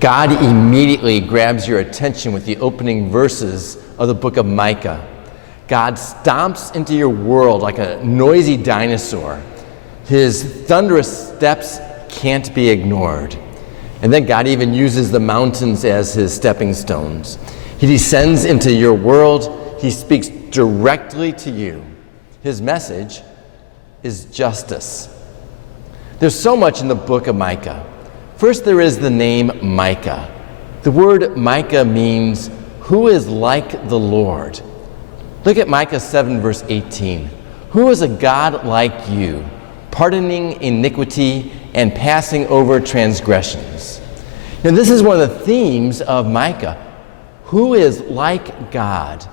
God immediately grabs your attention with the opening verses of the book of Micah. God stomps into your world like a noisy dinosaur. His thunderous steps can't be ignored. And then God even uses the mountains as his stepping stones. He descends into your world. He speaks directly to you. His message is justice. There's so much in the book of Micah. First, there is the name Micah. The word Micah means, who is like the Lord? Look at Micah 7, verse 18. Who is a God like you, pardoning iniquity and passing over transgressions? Now, this is one of the themes of Micah. Who is like God?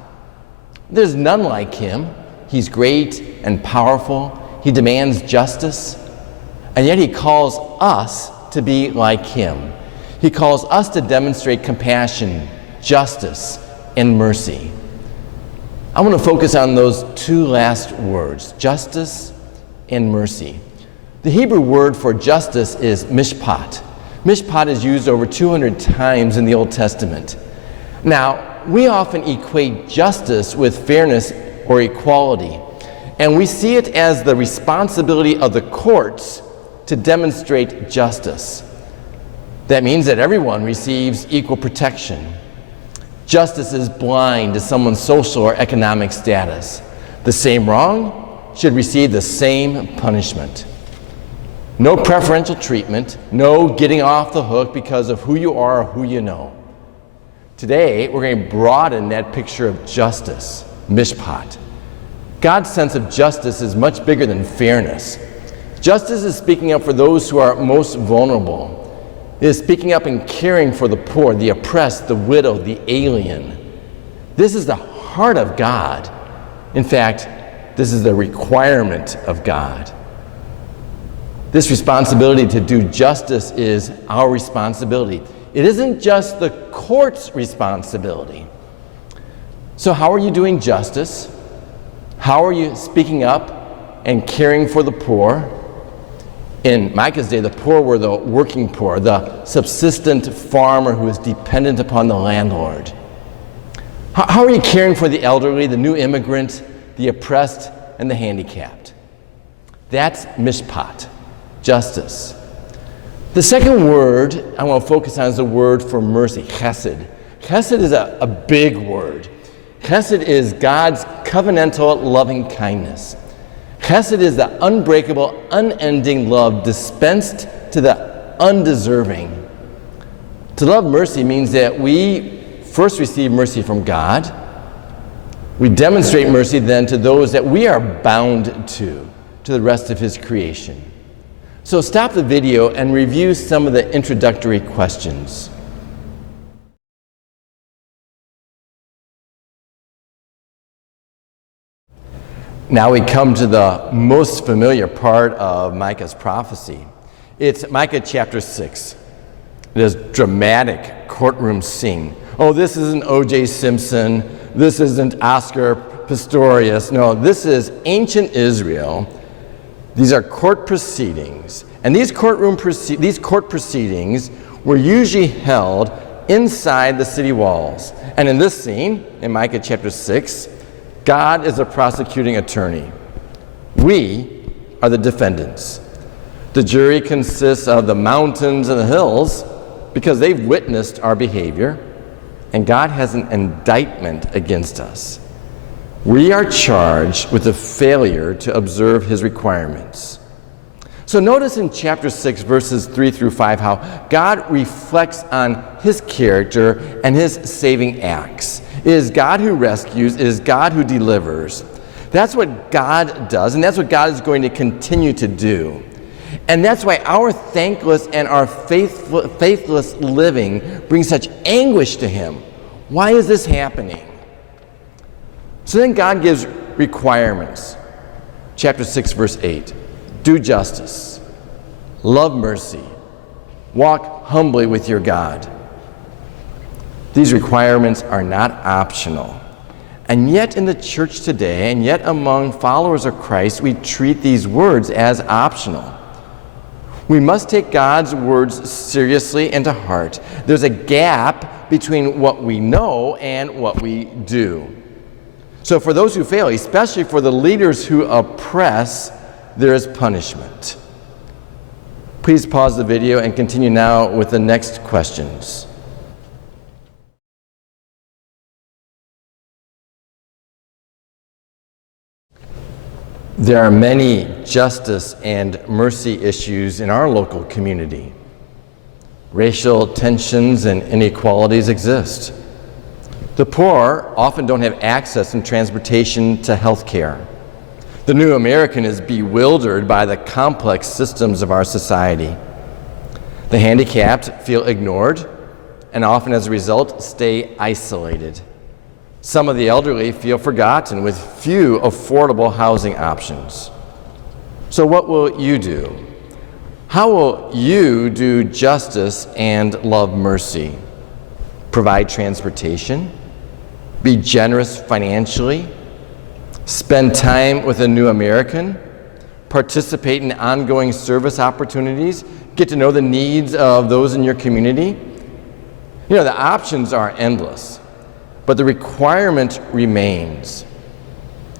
There's none like him. He's great and powerful. He demands justice. And yet he calls us to be like him. He calls us to demonstrate compassion, justice, and mercy. I want to focus on those two last words, justice and mercy. The Hebrew word for justice is mishpat. Mishpat is used over 200 times in the Old Testament. Now, we often equate justice with fairness or equality, and we see it as the responsibility of the courts to demonstrate justice. That means that everyone receives equal protection. Justice is blind to someone's social or economic status. The same wrong should receive the same punishment. No preferential treatment, no getting off the hook because of who you are or who you know. Today, we're going to broaden that picture of justice, mishpat. God's sense of justice is much bigger than fairness. Justice is speaking up for those who are most vulnerable. It is speaking up and caring for the poor, the oppressed, the widow, the alien. This is the heart of God. In fact, this is the requirement of God. This responsibility to do justice is our responsibility. It isn't just the court's responsibility. So how are you doing justice? How are you speaking up and caring for the poor? In Micah's day, the poor were the working poor, the subsistent farmer who is dependent upon the landlord. How are you caring for the elderly, the new immigrant, the oppressed, and the handicapped? That's mishpat, justice. The second word I want to focus on is the word for mercy, chesed. Chesed is a big word. Chesed is God's covenantal loving kindness. Chesed is the unbreakable, unending love dispensed to the undeserving. To love mercy means that we first receive mercy from God. We demonstrate mercy then to those that we are bound to the rest of his creation. So stop the video and review some of the introductory questions. Now we come to the most familiar part of Micah's prophecy. It's Micah chapter 6. It is dramatic courtroom scene. Oh, this isn't O.J. Simpson. This isn't Oscar Pistorius. No, this is ancient Israel. These are court proceedings. And these court proceedings were usually held inside the city walls. And in this scene, in Micah chapter 6, God is the prosecuting attorney. We are the defendants. The jury consists of the mountains and the hills because they've witnessed our behavior, and God has an indictment against us. We are charged with the failure to observe his requirements. So notice in chapter 6, verses 3 through 5, how God reflects on his character and his saving acts. It is God who rescues. It is God who delivers. That's what God does, and that's what God is going to continue to do. And that's why our thankless and our faithless living brings such anguish to him. Why is this happening? So then God gives requirements. Chapter 6, verse 8. Do justice. Love mercy. Walk humbly with your God. These requirements are not optional. And yet in the church today, and yet among followers of Christ, we treat these words as optional. We must take God's words seriously and to heart. There's a gap between what we know and what we do. So for those who fail, especially for the leaders who oppress, there is punishment. Please pause the video and continue now with the next questions. There are many justice and mercy issues in our local community. Racial tensions and inequalities exist. The poor often don't have access and transportation to health care. The new American is bewildered by the complex systems of our society. The handicapped feel ignored and often as a result stay isolated. Some of the elderly feel forgotten with few affordable housing options. So what will you do? How will you do justice and love mercy? Provide transportation? Be generous financially? Spend time with a new American? Participate in ongoing service opportunities? Get to know the needs of those in your community? You know, the options are endless. But the requirement remains.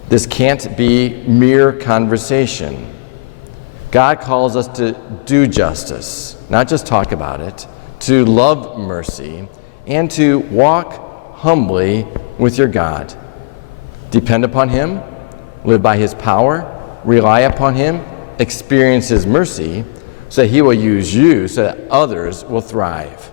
This can't be mere conversation. God calls us to do justice, not just talk about it, to love mercy, and to walk humbly with your God. Depend upon Him, live by His power, rely upon Him, experience His mercy, so that He will use you so that others will thrive.